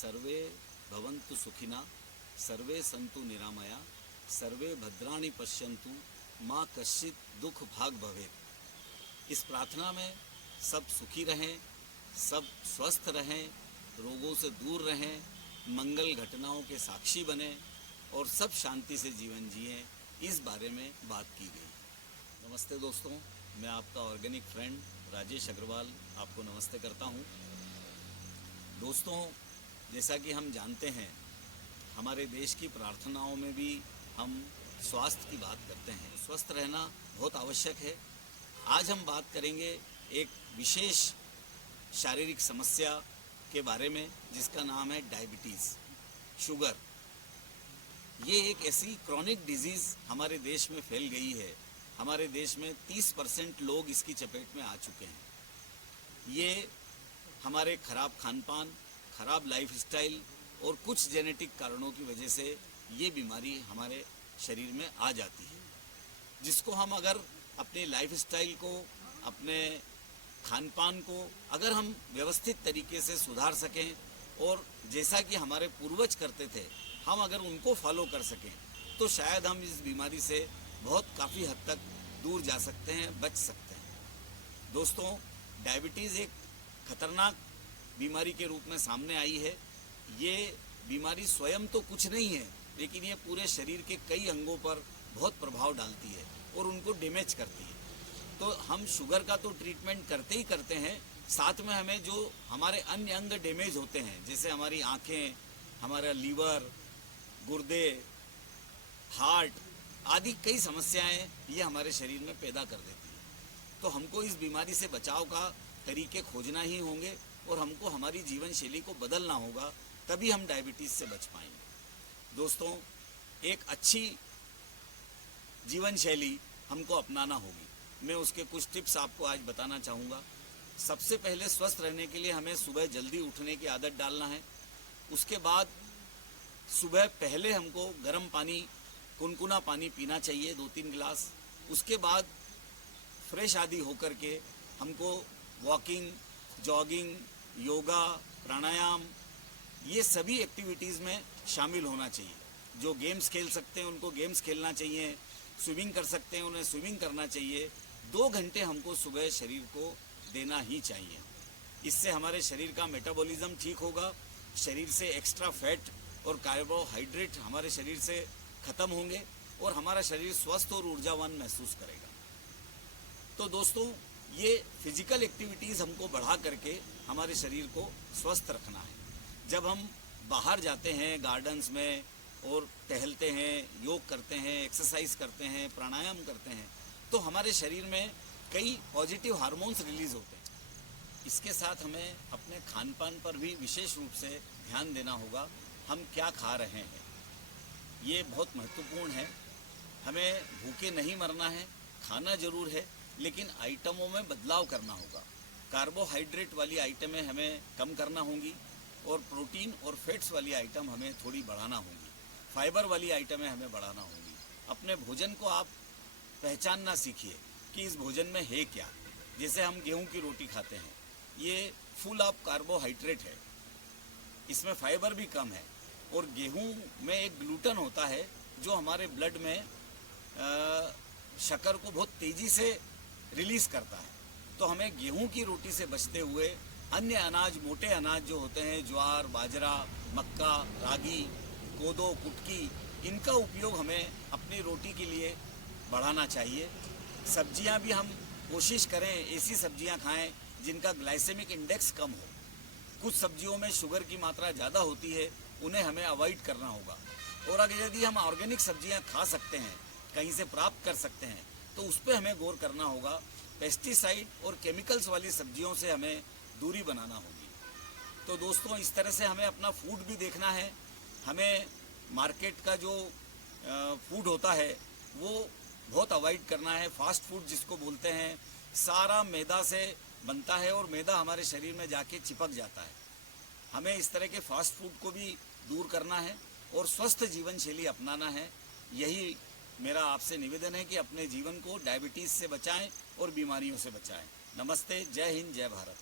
सर्वे भवन्तु सुखिना, सर्वे सन्तु निरामया, सर्वे भद्राणि पश्यन्तु, माँ कश्चित दुख भाग भवेत्। इस प्रार्थना में सब सुखी रहें, सब स्वस्थ रहें, रोगों से दूर रहें, मंगल घटनाओं के साक्षी बने और सब शांति से जीवन जिएं, इस बारे में बात की गई। नमस्ते दोस्तों, मैं आपका ऑर्गेनिक फ्रेंड राजेश अग्रवाल आपको नमस्ते करता हूं। दोस्तों, जैसा कि हम जानते हैं, हमारे देश की प्रार्थनाओं में भी हम स्वास्थ्य की बात करते हैं। स्वस्थ रहना बहुत आवश्यक है। आज हम बात करेंगे एक विशेष शारीरिक समस्या के बारे में जिसका नाम है डायबिटीज़, शुगर। ये एक ऐसी क्रॉनिक डिजीज़ हमारे देश में फैल गई है। हमारे देश में 30% लोग इसकी चपेट में आ चुके हैं। ये हमारे खराब खान पान, खराब लाइफस्टाइल और कुछ जेनेटिक कारणों की वजह से ये बीमारी हमारे शरीर में आ जाती है, जिसको हम अगर अपने लाइफस्टाइल को, अपने खान पान को अगर हम व्यवस्थित तरीके से सुधार सकें और जैसा कि हमारे पूर्वज करते थे हम अगर उनको फॉलो कर सकें तो शायद हम इस बीमारी से बहुत काफ़ी हद तक दूर जा सकते हैं, बच सकते हैं। दोस्तों, डायबिटीज़ एक खतरनाक बीमारी के रूप में सामने आई है। ये बीमारी स्वयं तो कुछ नहीं है, लेकिन ये पूरे शरीर के कई अंगों पर बहुत प्रभाव डालती है और उनको डैमेज करती है। तो हम शुगर का तो ट्रीटमेंट करते ही करते हैं, साथ में हमें जो हमारे अन्य अंग डैमेज होते हैं, जैसे हमारी आँखें, हमारा लीवर, गुर्दे, हार्ट आदि कई समस्याएं ये हमारे शरीर में पैदा कर देती है। तो हमको इस बीमारी से बचाव का तरीके खोजना ही होंगे और हमको हमारी जीवन शैली को बदलना होगा, तभी हम डायबिटीज़ से बच पाएंगे। दोस्तों, एक अच्छी जीवन शैली हमको अपनाना होगी। मैं उसके कुछ टिप्स आपको आज बताना चाहूँगा। सबसे पहले स्वस्थ रहने के लिए हमें सुबह जल्दी उठने की आदत डालना है। उसके बाद सुबह पहले हमको गर्म पानी, गुनगुना पानी पीना चाहिए, 2-3 गिलास। उसके बाद फ्रेश आदि होकर के हमको वॉकिंग, जॉगिंग, योगा, प्राणायाम, ये सभी एक्टिविटीज़ में शामिल होना चाहिए। जो गेम्स खेल सकते हैं उनको गेम्स खेलना चाहिए, स्विमिंग कर सकते हैं उन्हें स्विमिंग करना चाहिए। 2 घंटे हमको सुबह शरीर को देना ही चाहिए। इससे हमारे शरीर का मेटाबॉलिज्म ठीक होगा, शरीर से एक्स्ट्रा फैट और कार्बोहाइड्रेट हमारे शरीर से ख़त्म होंगे और हमारा शरीर स्वस्थ और ऊर्जावान महसूस करेगा। तो दोस्तों, ये फिजिकल एक्टिविटीज़ हमको बढ़ा करके हमारे शरीर को स्वस्थ रखना है। जब हम बाहर जाते हैं गार्डन्स में और टहलते हैं, योग करते हैं, एक्सरसाइज करते हैं, प्राणायाम करते हैं, तो हमारे शरीर में कई पॉजिटिव हार्मोन्स रिलीज़ होते हैं। इसके साथ हमें अपने खान पान पर भी विशेष रूप से ध्यान देना होगा। हम क्या खा रहे हैं, ये बहुत महत्वपूर्ण है। हमें भूखे नहीं मरना है, खाना ज़रूर है, लेकिन आइटमों में बदलाव करना होगा। कार्बोहाइड्रेट वाली आइटमें हमें कम करना होंगी और प्रोटीन और फैट्स वाली आइटम हमें थोड़ी बढ़ाना होंगी। फाइबर वाली आइटमें हमें बढ़ाना होंगी। अपने भोजन को आप पहचानना सीखिए कि इस भोजन में है क्या। जैसे हम गेहूं की रोटी खाते हैं, ये फुल ऑफ कार्बोहाइड्रेट है, इसमें फाइबर भी कम है और गेहूं में एक ग्लूटन होता है जो हमारे ब्लड में शक्कर को बहुत तेज़ी से रिलीज़ करता है। तो हमें गेहूं की रोटी से बचते हुए अन्य अनाज, मोटे अनाज जो होते हैं, ज्वार, बाजरा, मक्का, रागी, कोदो, कुटकी, इनका उपयोग हमें अपनी रोटी के लिए बढ़ाना चाहिए। सब्जियां भी हम कोशिश करें ऐसी सब्जियां खाएं जिनका ग्लाइसेमिक इंडेक्स कम हो। कुछ सब्जियों में शुगर की मात्रा ज़्यादा होती है, उन्हें हमें अवॉइड करना होगा। और अगर यदि हम ऑर्गेनिक सब्जियां खा सकते हैं, कहीं से प्राप्त कर सकते हैं, तो उस पर हमें गौर करना होगा। पेस्टिसाइड और केमिकल्स वाली सब्जियों से हमें दूरी बनाना होगी। तो दोस्तों, इस तरह से हमें अपना फूड भी देखना है। हमें मार्केट का जो फूड होता है वो बहुत अवॉइड करना है। फास्ट फूड जिसको बोलते हैं, सारा मैदा से बनता है और मैदा हमारे शरीर में जाके चिपक जाता है। हमें इस तरह के फास्ट फूड को भी दूर करना है और स्वस्थ जीवन शैली अपनाना है। यही मेरा आपसे निवेदन है कि अपने जीवन को डायबिटीज़ से बचाएं और बीमारियों से बचाएं। नमस्ते, जय हिंद, जय भारत।